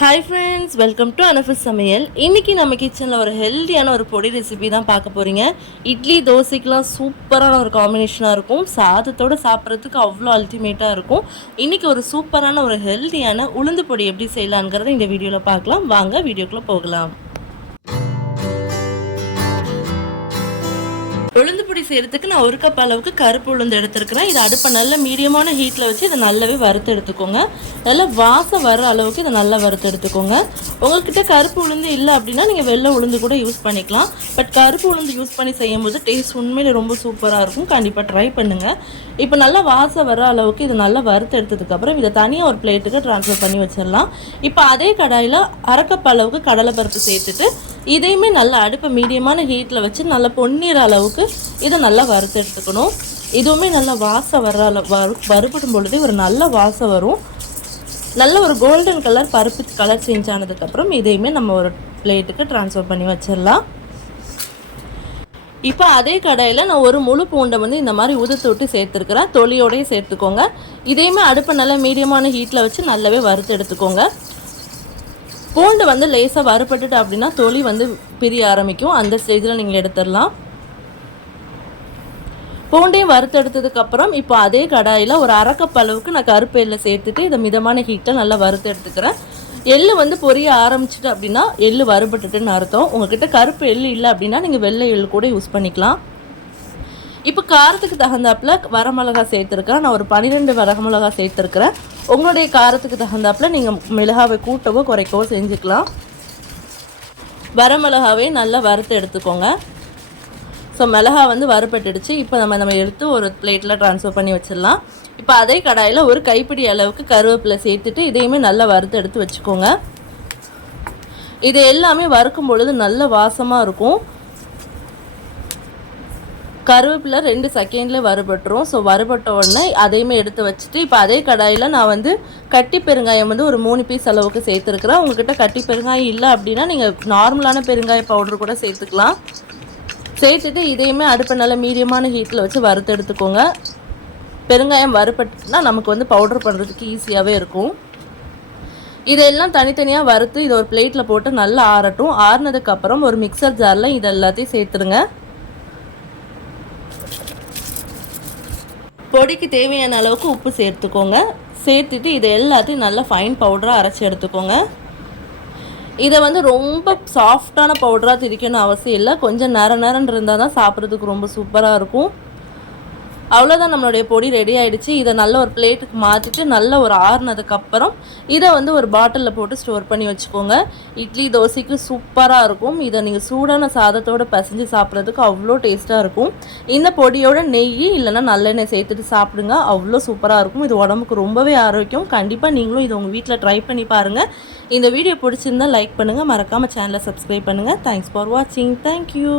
Hi friends welcome to அனஃபிஸ் சமையல் இன்றைக்கி நம்ம கிச்சனில் ஒரு ஹெல்த்தியான ஒரு பொடி ரெசிபி தான் பார்க்க போகிறீங்க இட்லி தோசைக்கெலாம் சூப்பரான ஒரு காம்பினேஷனாக இருக்கும். சாதத்தோடு சாப்பிட்றதுக்கு அவ்வளோ அல்டிமேட்டாக இருக்கும். இன்றைக்கி ஒரு சூப்பரான ஒரு ஹெல்த்தியான உளுந்து பொடி எப்படி செய்யலாங்கிறத இந்த வீடியோவில் பார்க்கலாம். வாங்க வீடியோக்குள்ளே போகலாம். உளுந்து பொடி செய்கிறதுக்கு நான் ஒரு கப் அளவுக்கு கருப்பு உளுந்து எடுத்துருக்கிறேன். இதை அடுப்பை நல்ல மீடியமான ஹீட்டில் வச்சு இதை நல்லாவே வறுத்து எடுத்துக்கோங்க. நல்லா வாசம் வர அளவுக்கு இதை நல்லா வறுத்து எடுத்துக்கோங்க. உங்கள்கிட்ட கருப்பு உளுந்து இல்லை அப்படின்னா நீங்கள் வெள்ளை உளுந்து கூட யூஸ் பண்ணிக்கலாம். பட் கருப்பு உளுந்து யூஸ் பண்ணி செய்யும்போது டேஸ்ட் உண்மையிலே ரொம்ப சூப்பராக இருக்கும். கண்டிப்பாக ட்ரை பண்ணுங்கள் இப்போ நல்லா வாசம் வர அளவுக்கு இதை நல்லா வறுத்து எடுத்ததுக்கப்புறம் இதை தனியாக ஒரு பிளேட்டுக்கு ட்ரான்ஸ்ஃபர் பண்ணி வச்சிடலாம். இப்போ அதே கடாயில் அரைக்கப் அளவுக்கு கடலைப்பருப்பு சேர்த்துட்டு இதையுமே நல்லா அடுப்பை மீடியமான ஹீட்டில் வச்சு நல்லா பொன்னிற அளவுக்கு இதை நல்லா வறுத்து எடுத்துக்கணும். இதுவுமே நல்லா வாசம் வர்ற அளவு வறு வறுபடும் பொழுதே ஒரு நல்ல வாசம் வரும். நல்ல ஒரு கோல்டன் கலர் பருப்பு கலர் சேஞ்ச் ஆனதுக்கப்புறம் இதையுமே நம்ம ஒரு பிளேட்டுக்கு ட்ரான்ஸ்ஃபர் பண்ணி வச்சிடலாம். இப்போ அதே கடையில் நான் ஒரு முழு பூண்டை வந்து இந்த மாதிரி உதுத்து விட்டு சேர்த்துருக்குறேன். தொலியோடையே சேர்த்துக்கோங்க. இதையுமே அடுப்பை நல்லா மீடியமான ஹீட்டில் வச்சு நல்லாவே வறுத்து எடுத்துக்கோங்க. கோல்டு வந்து லேசாக வறுபட்டுட்டு அப்படின்னா தொலி வந்து பிரிய ஆரம்பிக்கும். அந்த ஸ்டேஜில் நீங்கள் எடுத்துடலாம். பூண்டையும் வறுத்தெடுத்ததுக்கப்புறம் இப்போ அதே கடாயில் ஒரு அரைக்கப் அளவுக்கு நான் கருப்பு எள்ளை சேர்த்துட்டு இதை மிதமான ஹீட்டில் நல்லா வறுத்து எடுத்துக்கிறேன் எள்ளு வந்து பொரிய ஆரம்பிச்சிட்டு அப்படின்னா எள்ளு வறுபட்டுட்டுன்னு அர்த்தம். உங்ககிட்ட கருப்பு எள்ளு இல்லை அப்படின்னா நீங்கள் வெள்ளை எள்ளு கூட யூஸ் பண்ணிக்கலாம். இப்போ காரத்துக்கு தகுந்தாப்பில் வரமிளகா சேர்த்துருக்கேன் நான் ஒரு பன்னிரெண்டு வரமிளகா சேர்த்துருக்குறேன். உங்களுடைய காரத்துக்கு தகுந்தாப்பில் நீங்கள் மிளகாவை கூட்டவோ குறைக்கவோ செஞ்சுக்கலாம். வரமிளகாவே நல்லா வறுத்து எடுத்துக்கோங்க. ஸோ மிளகா வந்து வறுப்பட்டுடுச்சு இப்போ நம்ம நம்ம எடுத்து ஒரு பிளேட்டில் ட்ரான்ஸ்ஃபர் பண்ணி வச்சிடலாம். இப்போ அதே கடாயில் ஒரு கைப்பிடி அளவுக்கு கருவேப்பிலை சேர்த்துட்டு இதையுமே நல்லா வறுத்து எடுத்து வச்சுக்கோங்க. இது எல்லாமே வறுக்கும் பொழுது நல்ல வாசமாக இருக்கும். கருவேப்பிலை ரெண்டு செகண்டில் வறுபட்டுரும். ஸோ வறுபட்ட உடனே அதையுமே எடுத்து வச்சுட்டு இப்போ அதே கடாயில் நான் வந்து கட்டி பெருங்காயம் வந்து ஒரு மூணு பீஸ் அளவுக்கு சேர்த்துருக்குறேன். உங்ககிட்ட கட்டி பெருங்காயம் இல்லை அப்படின்னா நீங்கள் நார்மலான பெருங்காய பவுடர் கூட சேர்த்துக்கலாம். சேர்த்துட்டு இதையுமே அடுப்பை நல்ல மீடியமான ஹீட்டில் வச்சு வறுத்து எடுத்துக்கோங்க. பெருங்காயம் வறுப்பட்டுனா நமக்கு வந்து பவுடர் பண்ணுறதுக்கு ஈஸியாகவே இருக்கும். இதெல்லாம் தனித்தனியாக வறுத்து இதை ஒரு பிளேட்டில் போட்டு நல்லா ஆறட்டும். ஆறுனதுக்கப்புறம் ஒரு மிக்சர் ஜாரில் இது எல்லாத்தையும் சேர்த்துருங்க. பொடிக்கு தேவையான அளவுக்கு உப்பு சேர்த்துக்கோங்க. சேர்த்துட்டு இதை எல்லாத்தையும் நல்லா ஃபைன் பவுடராக அரைச்சி எடுத்துக்கோங்க. இதை வந்து ரொம்ப சாஃப்டான பவுடராக திரிக்கணும் அவசியம் இல்லை. கொஞ்சம் நேரம் நேரம் இருந்தால் தான் சாப்பிட்றதுக்கு ரொம்ப சூப்பராக இருக்கும். அவ்வளோதான் நம்மளுடைய பொடி ரெடி ஆகிடுச்சு இதை நல்ல ஒரு பிளேட்டுக்கு மாற்றிட்டு நல்ல ஒரு ஆறுனதுக்கப்புறம் இதை வந்து ஒரு பாட்டிலில் போட்டு ஸ்டோர் பண்ணி வச்சுக்கோங்க. இட்லி தோசைக்கு சூப்பராக இருக்கும். இதை நீங்கள் சூடான சாதத்தோடு பசைஞ்சு சாப்பிட்றதுக்கு அவ்வளோ டேஸ்ட்டாக இருக்கும். இந்த பொடியோட நெய் இல்லைன்னா நல்லெண்ணெய் சேர்த்துட்டு சாப்பிடுங்க. அவ்வளோ சூப்பராக இருக்கும். இது உடம்புக்கு ரொம்பவே ஆரோக்கியம். கண்டிப்பாக நீங்களும் இதை உங்கள் வீட்டில் ட்ரை பண்ணி பாருங்கள் இந்த வீடியோ பிடிச்சிருந்தால் லைக் பண்ணுங்கள் மறக்காமல் சேனலை சப்ஸ்கிரைப் பண்ணுங்கள் தேங்க்ஸ் ஃபார் வாட்சிங் தேங்க்யூ